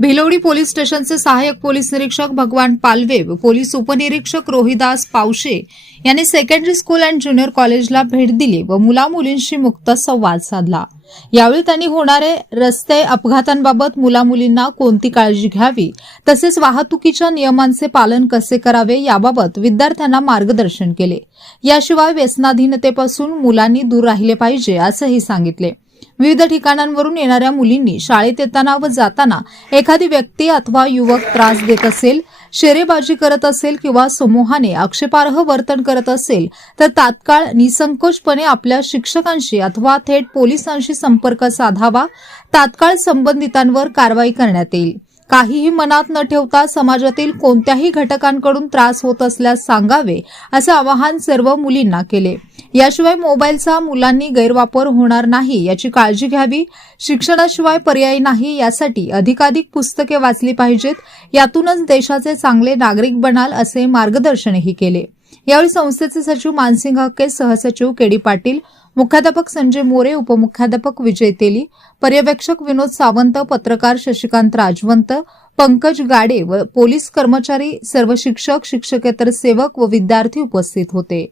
Bhilwadi police स्टेशनचे सहाय्यक police निरीक्षक भगवान पालवे व पोलीस उपनिरीक्षक रोहिदास पावशे यांनी सेकंडरी स्कूल अँड ज्युनियर कॉलेजला भेट दिली व मुला मुलींशी मुक्त संवाद साधला. यावेळी त्यांनी होणारे रस्ते अपघातांबाबत मुला मुलींना कोणती काळजी घ्यावी तसेच वाहतुकीच्या नियमांचे पालन कसे करावे याबाबत विद्यार्थ्यांना मार्गदर्शन केले. याशिवाय व्यसनाधीनतेपासून मुलांनी दूर राहिले पाहिजे असंही सांगितले. विविध ठिकाणांवरून येणाऱ्या मुलींनी शाळेत येताना व जाताना एखादी व्यक्ती अथवा युवक त्रास देत असेल शेरेबाजी करत असेल किंवा समूहाने आक्षेपार्ह वर्तन करत असेल तर तात्काळ निसंकोचपणे आपल्या शिक्षकांशी अथवा थेट पोलिसांशी संपर्क साधावा. तात्काळ संबंधितांवर कारवाई करण्यात येईल. काहीही मनात न ठेवता समाजातील कोणत्याही घटकांकडून त्रास होत असल्यास सांगावे असं आवाहन सर्व मुलींना केले. याशिवाय मोबाईलचा मुलांनी गैरवापर होणार नाही याची काळजी घ्यावी शिक्षणाशिवाय पर्याय नाही यासाठी अधिकाधिक पुस्तके वाचली पाहिजेत यातूनच देशाचे चांगले नागरिक बनाल असे मार्गदर्शनही केले. यावेळी संस्थेचे सचिव मानसिंग हक्के सहसचिव केडी पाटील मुख्याध्यापक संजय मोरे उपमुख्याध्यापक विजय तेली पर्यवेक्षक विनोद सावंत पत्रकार शशिकांत राजवंत पंकज गाडे व पोलीस कर्मचारी सर्व शिक्षक शिक्षकेतर सेवक व विद्यार्थी उपस्थित होते.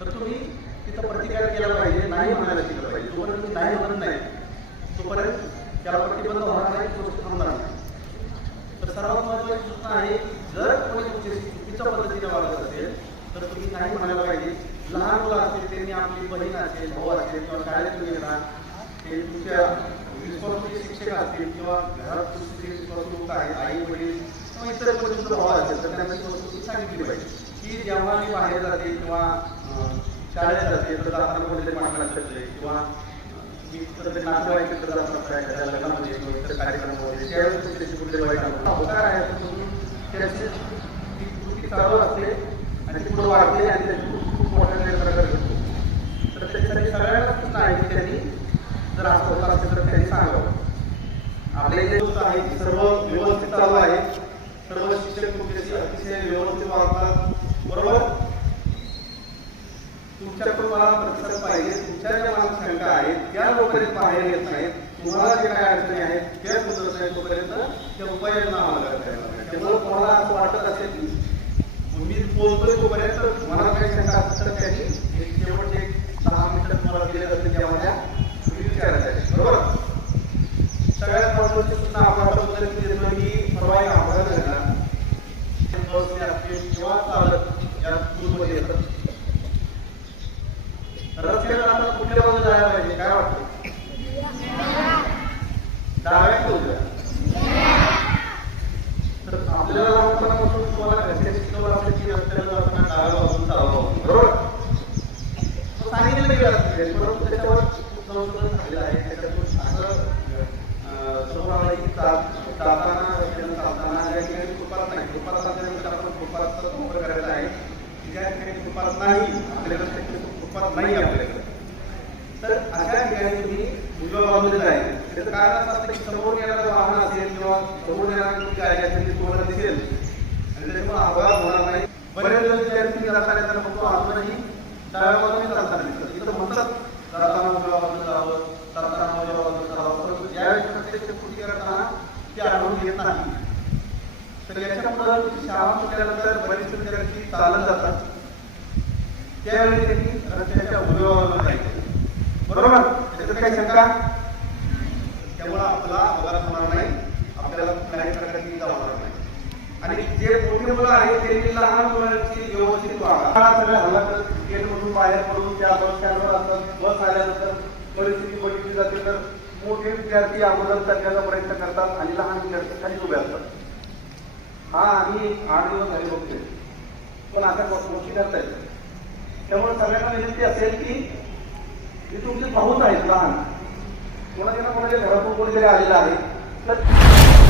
तर तुम्ही तिथं प्रतिकार केला पाहिजे नाही म्हणायला शिकलं पाहिजे. जोपर्यंत नाही म्हणत नाही तोपर्यंत त्याला प्रतिबंध होणार नाही गोष्ट थांबणार नाही. तर सर्वात महत्वाची सूचना आहे जर कोणी तुमच्याशी चुकीच्या पद्धतीने वागत असेल तर तुम्ही नाही म्हणायला पाहिजे. लहान मुलं असतील त्यांनी आपली बहीण असेल भाऊ असेल किंवा शाळेतून येणार ते तुमच्या विश्वासचे शिक्षक असतील किंवा घरात तुमचे विश्वासू लोक आहेत आई वडील किंवा इतर कोणी तुमचा भाऊ असेल तर त्यांना तुम्ही सांगितली पाहिजे. की जेव्हा मी बाहेर जाते किंवा शाळेत जाते तर जाताना कोणीतरी पाठला शकले किंवा कुठेतरी नातेवाईक जात असतात एखाद्या लग्नामध्ये इतर कार्यक्रमामध्ये त्यावेळेस तुमच्याशी कुठले वाईट अनुभव आहे त्याची ती कृती चालू असते आणि ती पुढे वाढते आणि त्याची खूप मोठ्या प्रकारे तर त्याच्यासाठी सगळ्यांना सूचना आहे की त्यांनी जर असं होत असेल तर त्यांनी सांगावं. आपले जे गोष्ट आहे ती सर्व व्यवस्थित चालू आहे. सर्व शिक्षक तुमच्याशी अतिशय व्यवस्थित वागतात. बरोबर? तुमच्याकडून मला प्रतिसाद पाहिजे. तुमच्या ज्या मनात शंका आहेत त्या लोकांनी बाहेर येत नाहीत. तुम्हाला जे काय अडचणी आहेत त्या सुचत नाही तोपर्यंत त्या उपाययोजना आम्हाला करता येणार त्यामुळे तुम्हाला असं वाटत असेल की मी बोलतोय तोपर्यंत मनात काही शंका असेल तर त्यांनी एक शेवटचे एक दहा मिनिटं तुम्हाला दिले जातील त्यामध्ये तुम्ही विचारायचे बरोबर सगळ्यात महत्वाची सूचना आपण आता देतो की परवा एक अपघात झाला बसने असतील किंवा चालत या स्कूलमध्ये येतात रस्त्यावर आपण कुठल्या बाजूला जायला पाहिजे काय वाटतं डाव्या की उजव्या तर आपल्याला लहानपणापासून तुम्हाला घरचे शिकवलं असेल की रस्त्याला जाताना डाव्या बाजूला चालवावं बरोबर सांगितलं परंतु त्याच्यावर संशोधन झालेलं आहे. त्याच्यातून असं की चालताना ठिकाणी फुटपाथ नाही फुटपाथ असल्यानंतर आपण फुटपाथचा वापर करायचा आहे. ज्या ठिकाणी फुटपाथ नाही फुटपाथ नाही आपल्याकडे. तर अशा ठिकाणी तुम्ही उजव्या बाजूला त्याचं कारण असं असतं की समोर येणारं वाहन असेल किंवा समोर येणारी गाडी असेल ती तुम्हाला दिसेल. आणि त्याच्यामुळे अपघात होणार नाही. बरेच जण ज्यावेळी जाताना त्यांना फक्त अजूनही डाव्या चालताना दिसतात तिथं म्हणतात जाताना उजव्या जावं जावं. परंतु ज्यावेळेस प्रत्यक्ष कृती करताना ते आढळून येत नाही. तर याच्यामुळे शाळा सुटल्यानंतर बरेच विद्यार्थी चालत जातात. त्यावेळी त्यांनी रस्त्याच्या उजव्या जायचं. बरोबर? त्याच्यात काही शंका? त्यामुळे आपला अपघात होणार नाही. आपल्याला कुठल्याही प्रकारची इजा होणार नाही. आणि जे मोठी मुलं आहेत त्यांनी लहान मुलांची व्यवस्थित वागा सगळं झालं तर गेट मधून बाहेर पडून त्या बस स्टँडवर असतात बस आल्यानंतर परिस्थिती बघितली जाते तर मोठे विद्यार्थी अगोदर करण्याचा प्रयत्न करतात आणि लहान विद्यार्थी खाली उभे असतात. हा आम्ही आठ दिवस झाले बघतोय. पण आता गोष्टी करतायत त्यामुळे सगळ्यांना विनंती असेल की जे तुमचे भाऊच आहेत लहान कोणाच्या ना कोणाच्या घरातून कोणीतरी आलेलं आहे तर